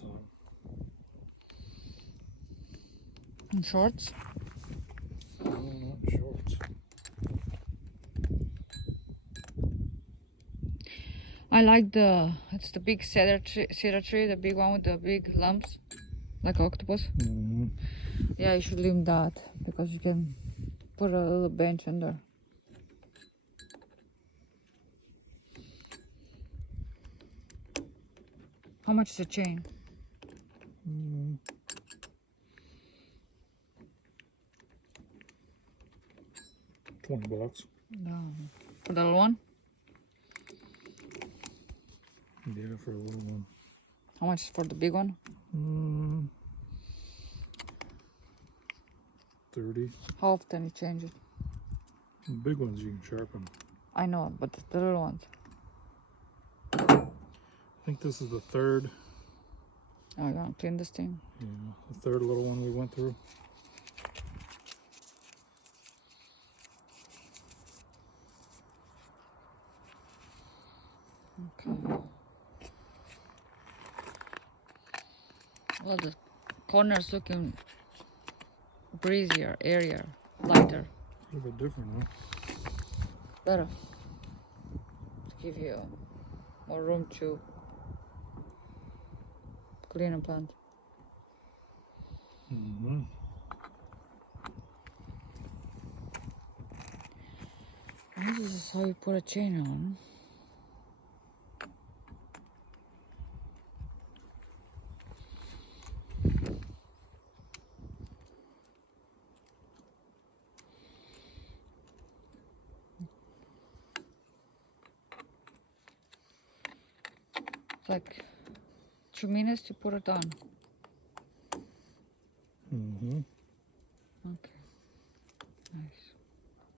time. In shorts? No, not in shorts. I like it's the big cedar tree, the big one with the big lumps, like octopus. Mm-hmm. Yeah, you should leave that because you can put a little bench under. How much is the chain? Mm-hmm. 20 bucks. No. For the little one? Yeah, for a little one. How much is for the big one? 30. How often you change it? The big ones you can sharpen. I know, but the little ones. I think this is the third. Oh, you want to clean this thing? Yeah, the third little one we went through. Okay. Well, the corner's looking breezier, airier, lighter. A little bit different, huh? Better. To give you more room to clean and plant. Mm-hmm. This is how you put a chain on. It's like 2 minutes to put it on. Mm-hmm.